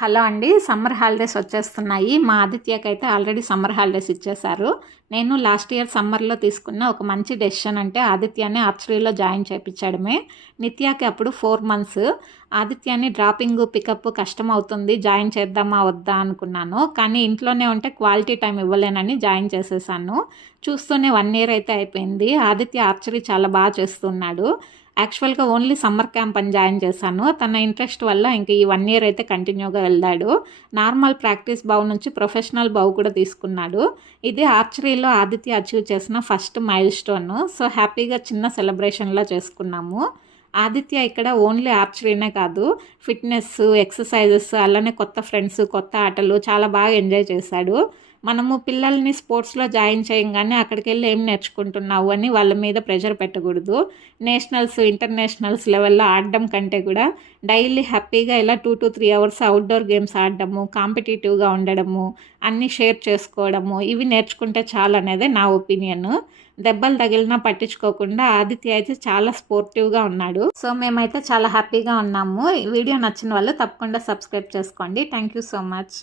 Hello అండి. Summer holidays వచ్చేస్తున్నాయి. మా ఆదిత్యకైతే ఆల్రెడీ సమ్మర్ హాలిడేస్ ఇచ్చేశారు. నేను లాస్ట్ ఇయర్ సమ్మర్‌లో తీసుకున్న ఒక మంచి డెసిషన్ అంటే ఆదిత్యని ఆర్చరీలో జాయిన్ చేపిచ్చడమే. నిత్యాకి అప్పుడు 4 మంత్స్. ఆదిత్యని డ్రాపింగ్, పికప్ కష్టమవుతుంది. జాయిన్ చేద్దామా వద్దా అనుకున్నాను. కానీ ఇంట్లోనే ఉంటే క్వాలిటీ టైం ఇవ్వలేనని జాయిన్ చేసేసాను. చూస్తూనే 1 ఇయర్ అయితే అయిపోయింది. ఆదిత్య ఆర్చరీ చాలా చేస్తున్నాడు. యాక్చువల్‌గా ఓన్లీ సమ్మర్ క్యాంప్ అని జాయిన్ చేశాను. తన ఇంట్రెస్ట్ వల్ల ఇంక ఈ 1 ఇయర్ అయితే కంటిన్యూగా వెళ్ళాడు. నార్మల్ ప్రాక్టీస్ బౌ నుంచి ప్రొఫెషనల్ బౌ కూడా తీసుకున్నాడు. ఇది ఆర్చరీలో ఆదిత్య అచీవ్ చేసిన ఫస్ట్ మైల్ స్టోన్. సో హ్యాపీగా చిన్న సెలబ్రేషన్‌లా చేసుకున్నాము. ఆదిత్య ఇక్కడ ఓన్లీ ఆర్చరీనే కాదు, ఫిట్‌నెస్, ఎక్సర్సైజెస్, అలానే కొత్త ఫ్రెండ్స్, కొత్త ఆటలు చాలా బాగా ఎంజాయ్ చేశాడు. మనము పిల్లల్ని స్పోర్ట్స్‌లో జాయిన్ చేయంగానే అక్కడికెళ్ళి ఏం నేర్చుకుంటున్నావు అని వాళ్ళ మీద ప్రెషర్ పెట్టకూడదు. నేషనల్స్, ఇంటర్నేషనల్స్ లెవెల్‌లో ఆడడం కంటే కూడా డైలీ హ్యాపీగా ఇలా 2-3 అవర్స్ అవుట్‌డోర్ గేమ్స్ ఆడడము, కాంపిటీటివ్‌గా ఉండడము, అన్నీ షేర్ చేసుకోవడము, ఇవి నేర్చుకుంటే చాలనేదే నా ఒపీనియన్. దెబ్బలు తగిలినా పట్టించుకోకుండా ఆదిత్య అయితే చాలా స్పోర్టివ్‌గా ఉన్నాడు. సో మేమైతే చాలా హ్యాపీగా ఉన్నాము. ఈ వీడియో నచ్చిన వాళ్ళు తప్పకుండా సబ్స్క్రైబ్ చేసుకోండి. Thank you so much.